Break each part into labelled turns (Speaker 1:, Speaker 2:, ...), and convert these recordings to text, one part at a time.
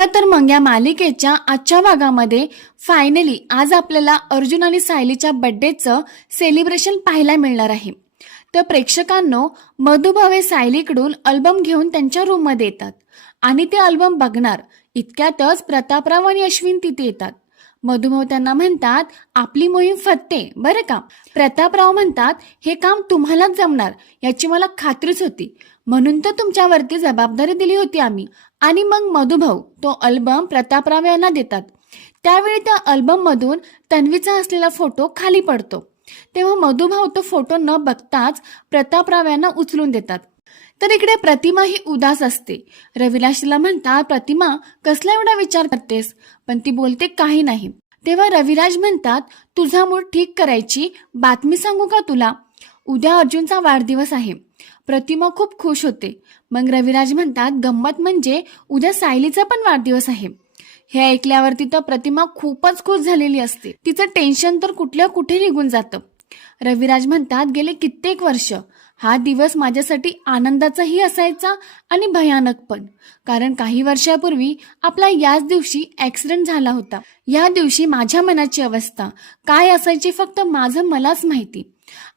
Speaker 1: तर मग या मालिकेच्या आजच्या भागामध्ये फायनली आज आपल्याला अर्जुन आणि सायलीच्या बर्थडेचं सेलिब्रेशन पाहायला मिळणार आहे. तर प्रेक्षकांनो मधुभावे सायलीकडून अल्बम घेऊन त्यांच्या रूममध्ये येतात. आणि ते अल्बम बघणार इतक्यातच प्रतापराव आणि अश्विन तिथे येतात. मधुभाव त्यांना म्हणतात आपली मोहीम फत्ते बरं का? प्रतापराव म्हणतात हे काम तुम्हालाच जमणार याची मला खात्रीच होती. म्हणून तर तुमच्यावरती जबाबदारी दिली होती आम्ही. आणि मग मधुभाऊ तो अल्बम प्रतापराव यांना देतात. त्यावेळी त्या अल्बममधून तन्वीचा असलेला फोटो खाली पडतो. तेव्हा मधुभाऊ तो फोटो न बघताच प्रतापराव यांना उचलून देतात. तर इकडे प्रतिमा ही उदास असते. रविलास तिला म्हणतात प्रतिमा कसला एवढा विचार करतेस? पण ती बोलते काही नाही. तेव्हा रविराज म्हणतात तुझा मूड ठीक करायची बातमी सांगू का तुला? उद्या अर्जुनचा वाढदिवस आहे. प्रतिमा खूप खुश होते. मग रविराज म्हणतात गंमत म्हणजे उद्या सायलीचा पण वाढदिवस आहे. हे ऐकल्यावरती तर प्रतिमा खूपच खुश झालेली असते. तिचं टेन्शन तर कुठल्या कुठे निघून जातं. रविराज म्हणतात गेले कित्येक वर्ष हा दिवस माझ्यासाठी आनंदाचाही असायचा आणि भयानक पण. कारण काही वर्षापूर्वी आपला याच दिवशी ऍक्सिडेंट झाला होता. या दिवशी माझ्या मनाची अवस्था काय असायची फक्त माझं मलाच माहिती.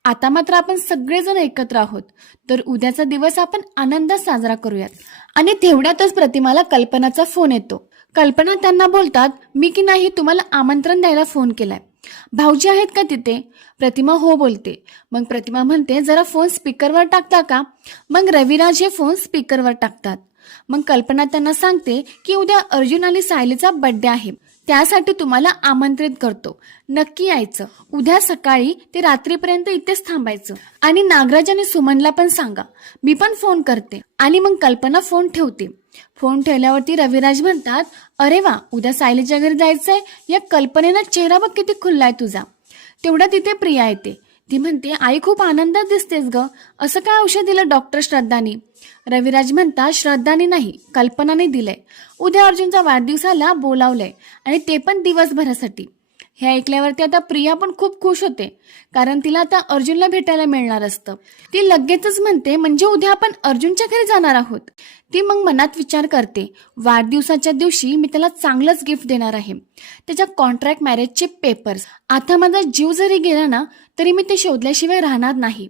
Speaker 1: आता मात्र आपण सगळेजण एकत्र आहोत. तर उद्याचा दिवस आपण आनंदात साजरा करूयात. आणि तेवढ्यातच प्रतिमाला कल्पनाचा फोन येतो. कल्पना त्यांना बोलतात मी की नाही तुम्हाला आमंत्रण द्यायला फोन केलाय. भाऊजी आहेत का तिथे? प्रतिमा हो बोलते. मग प्रतिमा म्हणते जरा फोन स्पीकरवर टाकता का? मग रविराज हे फोन स्पीकरवर टाकतात. मग कल्पना त्यांना सांगते की उद्या अर्जुन आणि सायलीचा बर्थडे आहे. त्यासाठी तुम्हाला आमंत्रित करतो. नक्की यायचं. उद्या सकाळी ते रात्रीपर्यंत इथेच थांबायचं. आणि नागराज आणि सुमनला पण सांगा. मी पण फोन करते. आणि मग कल्पना फोन ठेवते. फोन ठेवल्यावरती रविराज म्हणतात अरे वा उद्या सायलीच्या घरी जायचंय. या कल्पनेनं चेहरा बघ किती खुल्लाय तुझा. तेवढा तिथे प्रिया येते. ती म्हणते आई खूप आनंदात दिसतेस ग. असं काय औषध दिलं डॉक्टर श्रद्धाने? रविराज म्हणता श्रद्धाने नाही कल्पनाने दिलंय. उद्या अर्जुनचा वाढदिवसाला बोलावलंय आणि ते पण दिवसभरासाठी. हे ऐकल्यावरती आता प्रिया पण खूप खुश होते. कारण तिला आता अर्जुनला भेटायला मिळणार असतं. ती लगेचच म्हणते म्हणजे उद्या आपण अर्जुनच्या घरी जाणार आहोत. ती मग मनात विचार करते वाढदिवसाच्या दिवशी मी त्याला चांगलंच गिफ्ट देणार आहे. त्याच्या कॉन्ट्रॅक्ट मॅरेजचे पेपर्स आता माझा जीव जरी गेला ना तरी मी ते शोधल्याशिवाय राहणार नाही.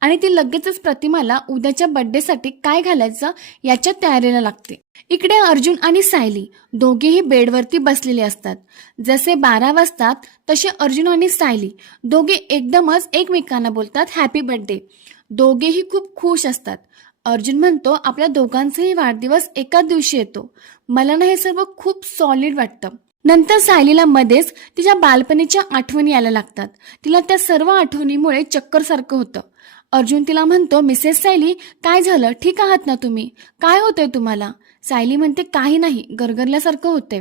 Speaker 1: आणि ती लगेचच प्रतिमाला उद्याच्या बर्थडेसाठी काय घालायचं याच्या तयारीला लागते. इकडे अर्जुन आणि सायली दोघेही बेडवरती बसलेले असतात. जसे बारा वाजतात तसे अर्जुन आणि सायली दोघे एकदमच एकमेकांना बोलतात हॅपी बर्थडे दोघेही खूप खुश असतात. अर्जुन म्हणतो आपल्या दोघांचाही वाढदिवस एकाच दिवशी येतो. मला ना हे सर्व खूप सॉलिड वाटतं. नंतर सायलीला मध्येच तिच्या बालपणीच्या आठवणी यायला लागतात. तिला त्या सर्व आठवणीमुळे चक्करसारखं होतं. अर्जुन तिला म्हणतो मिसेस सायली काय झालं? ठीक आहात ना तुम्ही? काय होतंय तुम्हाला? सायली म्हणते काही नाही गरगरल्यासारखं होतंय.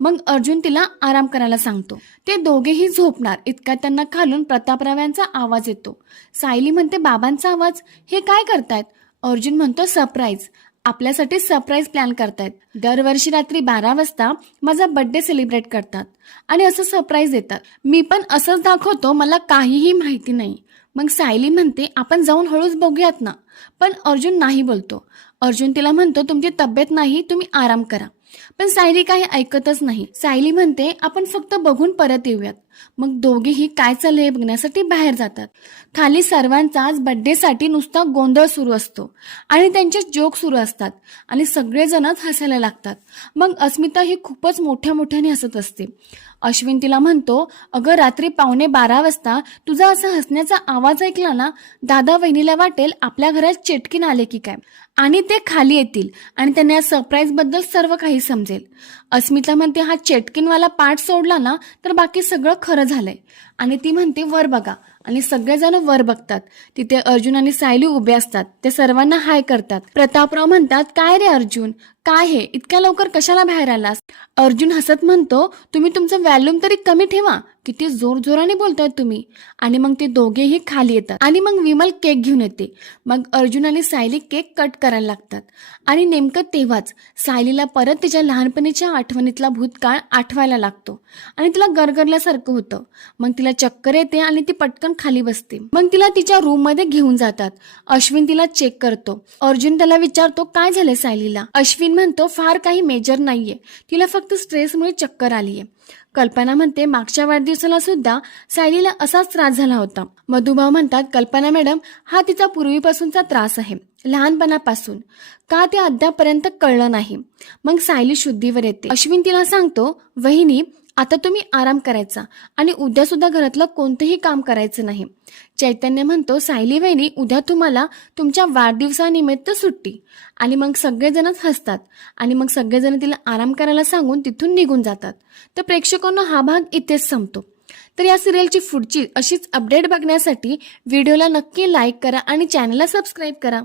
Speaker 1: मग अर्जुन तिला आराम करायला सांगतो. ते दोघेही झोपणार इतका त्यांना खालून प्रतापराव्यांचा आवाज येतो. सायली म्हणते बाबांचा आवाज? हे काय करतायत? अर्जुन म्हणतो सरप्राईज. आपल्यासाठी सरप्राईज प्लॅन करतायत. दरवर्षी रात्री बारा वाजता माझा बर्थडे सेलिब्रेट करतात आणि असं सरप्राईज देतात. मी पण असंच दाखवतो मला काहीही माहिती नाही. मग सायली म्हणते आपण जाऊन हळूच बघूयात ना. पण अर्जुन नाही बोलतो. अर्जुन तिला म्हणतो तुमची तब्येत नाही तुम्ही आराम करा. पण सायली काही ऐकतच नाही. सायली म्हणते आपण फक्त बघून परत येऊयात. मग दोघेही काय चाललंय बघण्यासाठी बाहेर जातात. खाली सर्वांचाच बर्थडेसाठी नुसता गोंधळ सुरू असतो. आणि त्यांचे जोक सुरू असतात. आणि सगळेजणच हसायला लागतात. मग अस्मिता ही खूपच मोठ्या मोठ्याने हसत असते. अश्विन तिला म्हणतो अगं रात्री पावणे बारा वाजता तुझा असा हसण्याचा आवाज ऐकला ना दादा वहिनीला वाटेल आपल्या घरात चेटकीन आले की काय. आणि ते खाली येतील. आणि त्यांना या सरप्राईजबद्दल सर्व काही समजेल. अस्मिता म्हणते हा चेटकिनवाला पाठ सोडला ना तर बाकी सगळं खरं झालंय. आणि ती म्हणते वर बघा. आणि सगळेजण वर बघतात. तिथे अर्जुन आणि सायली उभे असतात. ते सर्वांना हाय करतात. प्रतापराव म्हणतात काय रे अर्जुन? काय हे? इतक्या लवकर कशाला बाहेर आलास? अर्जुन हसत म्हणतो तुम्ही तुमचं व्हॅल्यूम तरी कमी ठेवा. किती जोर जोराने बोलतायत तुम्ही. आणि मग ते दोघेही खाली येतात. आणि मग विमल केक घेऊन येते. मग अर्जुन आणि सायली केक कट करायला लागतात. आणि नेमकं तेव्हाच सायलीला परत तिच्या लहानपणीच्या आठवणीतला भूतकाळ आठवायला लागतो. आणि तिला गरगरल्यासारखं होतं. मग तिला चक्कर येते आणि ती पटकन खाली बसते. मग तिला तिच्या रूममध्ये घेऊन जातात. अश्विन तिला चेक करतो. अर्जुन त्याला विचारतो काय झालंय सायलीला? अश्विन अश्विन म्हणतो फार काही मेजर नाहीये. तिला फक्त स्ट्रेसमुळे चक्कर आलीये. कल्पना म्हणते मागच्या वाढदिवसाला सुद्धा सायलीला असाच त्रास झाला होता. मधुभाऊ म्हणतात कल्पना मॅडम हा तिचा पूर्वीपासूनचा त्रास आहे लहानपणापासून. का ते अद्यापर्यंत कळलं नाही. मग सायली शुद्धीवर येते. अश्विन तिला सांगतो वहिनी आता तुम्ही आराम करायचा आणि उद्यासुद्धा घरातलं कोणतंही काम करायचं नाही. चैतन्य म्हणतो सायली वहिनी उद्या तुम्हाला तुमच्या वाढदिवसानिमित्त सुट्टी. आणि मग सगळेजणच हसतात आणि मग सगळेजण तिला आराम करायला सांगून तिथून निघून जातात. तर प्रेक्षकांना हा भाग इथेच संपतो. तर या सिरियलची पुढची अशीच अपडेट बघण्यासाठी व्हिडिओला नक्की लाईक करा आणि चॅनलला सबस्क्राईब करा.